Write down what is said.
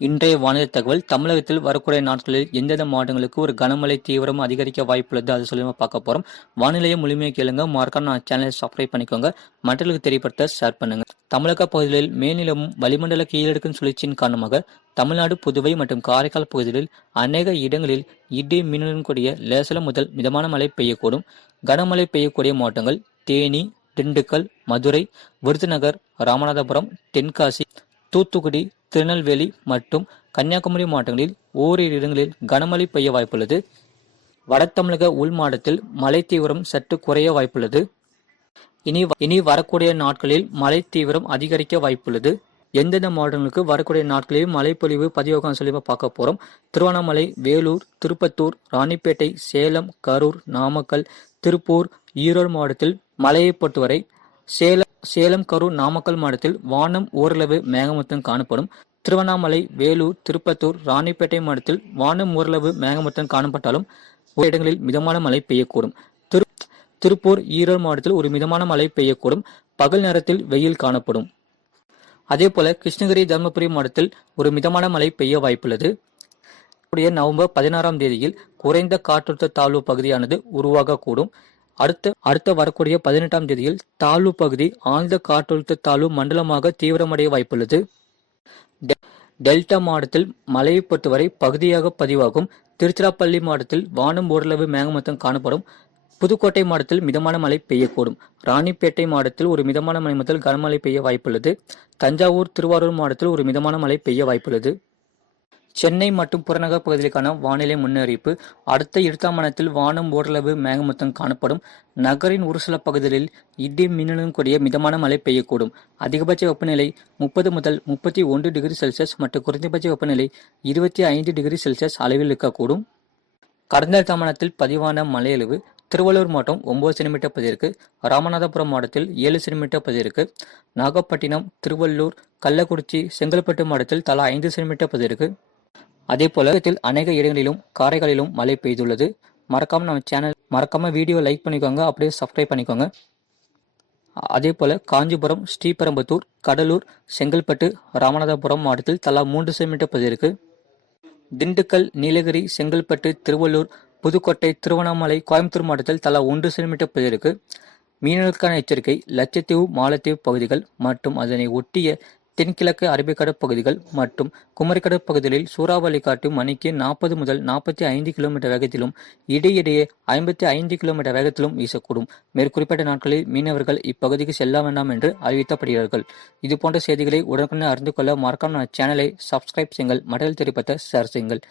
இன்றைய வானிலை தகவல் தமிழகத்தில் வரக்கூடிய நாட்களில் எந்தெந்த மாவட்டங்களுக்கு ஒரு கனமழை தீவிரம் அதிகரிக்க வாய்ப்புள்ளது அது சொல்லி நம்ம பார்க்க போறோம். வானிலையை முழுமையாக கேளுங்க, மறக்காம நான் சேனலை சப்ஸ்கிரைப் பண்ணிக்கோங்க, மற்றவர்களுக்கு தெரியப்படுத்த ஷேர் பண்ணுங்க. தமிழக பகுதிகளில் மேல்நிலவும் வளிமண்டல கீழடுக்கு சுழற்சியின் காரணமாக தமிழ்நாடு, புதுவை மற்றும் காரைக்கால் பகுதிகளில் அநேக இடங்களில் இடி மின்னலுடன் கூடிய லேசான முதல் மிதமான மழை பெய்யக்கூடும். கனமழை பெய்யக்கூடிய மாவட்டங்கள் தேனி, திண்டுக்கல், மதுரை, விருதுநகர், ராமநாதபுரம், தென்காசி, தூத்துக்குடி, திருநெல்வேலி மற்றும் கன்னியாகுமரி மாவட்டங்களில் ஓரிரு இடங்களில் கனமழை பெய்ய வாய்ப்புள்ளது. வட தமிழக உள் மாவட்டத்தில் மழை தீவிரம் சற்று குறைய வாய்ப்புள்ளது. இனி வரக்கூடிய நாட்களில் மழை தீவிரம் அதிகரிக்க வாய்ப்புள்ளது. எந்தெந்த மாவட்டங்களுக்கு வரக்கூடிய நாட்களில் மழைப்பொழிவு பதிவாகும் சொல்லி பார்க்க போறோம். திருவண்ணாமலை, வேலூர், திருப்பத்தூர், ராணிப்பேட்டை, சேலம், கரூர், நாமக்கல், திருப்பூர், ஈரோடு மாவட்டத்தில் மழையை பொறுத்தவரை சேலம், கரூர், நாமக்கல் மாவட்டத்தில் வானம் ஓரளவு மேகமூட்டம் காணப்படும். திருவண்ணாமலை, வேலூர், திருப்பத்தூர், ராணிப்பேட்டை மாவட்டத்தில் வானம் ஓரளவு மேகமூட்டம் காணப்பட்டாலும் ஒரு இடங்களில் மிதமான மழை பெய்யக்கூடும். திருப்பூர், ஈரோடு மாவட்டத்தில் ஒரு மிதமான மழை பெய்யக்கூடும். பகல் நேரத்தில் வெயில் காணப்படும். அதேபோல கிருஷ்ணகிரி, தருமபுரி மாவட்டத்தில் ஒரு மிதமான மழை பெய்ய வாய்ப்புள்ளது. நவம்பர் 16ஆம் தேதியில் குறைந்த காற்றழுத்த தாழ்வு பகுதியானது உருவாகக்கூடும். அடுத்த வரக்கூடிய 18ஆம் தேதியில் தாழ்வு பகுதி ஆழ்ந்த காற்றழுத்த தாழ்வு மண்டலமாக தீவிரமடைய வாய்ப்புள்ளது. டெல்டா மாவட்டத்தில் மழையை பொறுத்தவரை பகுதியாக பதிவாகும். திருச்சிராப்பள்ளி மாவட்டத்தில் வானம் ஓரளவு மேகமூட்டம் காணப்படும். புதுக்கோட்டை மாவட்டத்தில் மிதமான மழை பெய்யக்கூடும். ராணிப்பேட்டை மாவட்டத்தில் ஒரு மிதமான மழை முதல் கனமழை பெய்ய வாய்ப்புள்ளது. தஞ்சாவூர், திருவாரூர் மாவட்டத்தில் ஒரு மிதமான மழை பெய்ய வாய்ப்புள்ளது. சென்னை மற்றும் புறநகர் பகுதிகளுக்கான வானிலை முன்னறிவிப்பு. அடுத்த 20ஆம் மணத்தில் வானம் ஓரளவு மேகமூட்டம் காணப்படும். நகரின் ஒரு சில பகுதிகளில் இடி மின்னலுடன் கூடிய மிதமான மழை பெய்யக்கூடும். அதிகபட்ச வெப்பநிலை 30 முதல் 31 டிகிரி செல்சியஸ் மற்றும் குறைந்தபட்ச வெப்பநிலை 25 டிகிரி செல்சியஸ் அளவில் இருக்கக்கூடும். கடந்த 8ஆம் மணத்தில் பதிவான மழையளவு திருவள்ளூர் மாவட்டம் 9 சென்டிமீட்டர் பதிவிற்கு, ராமநாதபுரம் மாவட்டத்தில் 7 சென்டிமீட்டர் பதிவிற்கு, நாகப்பட்டினம், திருவள்ளூர், கள்ளக்குறிச்சி, செங்கல்பட்டு மாவட்டத்தில் தலா 5 சென்டிமீட்டர் பதிவிற்கு. அதேபோல அநேக இடங்களிலும் காரைக்காலிலும் மழை பெய்துள்ளது. மறக்காம வீடியோ லைக் பண்ணிக்கோங்க, அப்படியே சப்ஸ்கிரைப் பண்ணிக்கோங்க. அதேபோல காஞ்சிபுரம், ஸ்ரீபெரும்புதூர், கடலூர், செங்கல்பட்டு, ராமநாதபுரம் மாவட்டத்தில் தலா 3 சென்டிமீட்டர் பதிவிற்கு. திண்டுக்கல், நீலகிரி, செங்கல்பட்டு, திருவள்ளூர், புதுக்கோட்டை, திருவண்ணாமலை, கோயம்புத்தூர் மாவட்டத்தில் தலா 1 சென்டிமீட்டர் பதிவிற்கு. மீனவர்களுக்கான எச்சரிக்கை. லட்சத்தீவு, மாலத்தீவு பகுதிகள் மற்றும் அதனை ஒட்டிய தென்கிழக்கு அரபிக்கடல் பகுதிகள் மற்றும் குமரிக்கடல் பகுதிகளில் சூறாவளி காற்று மணிக்கு 40 முதல் 45 கிலோமீட்டர் வேகத்திலும் இடையிடையே 55 கிலோமீட்டர் வேகத்திலும் வீசக்கூடும். மேற்குறிப்பிட்ட நாட்களில் மீனவர்கள் இப்பகுதிக்கு செல்ல வேண்டாம் என்று அறிவிக்கப்படுகிறார்கள். இதுபோன்ற செய்திகளை உடனுக்குடன் அறிந்து கொள்ள மறக்காம சேனலை சப்ஸ்கிரைப் செய்யுங்கள், மற்றவர்களுக்கு தெரியப்படுத்த ஷேர் செய்யுங்கள்.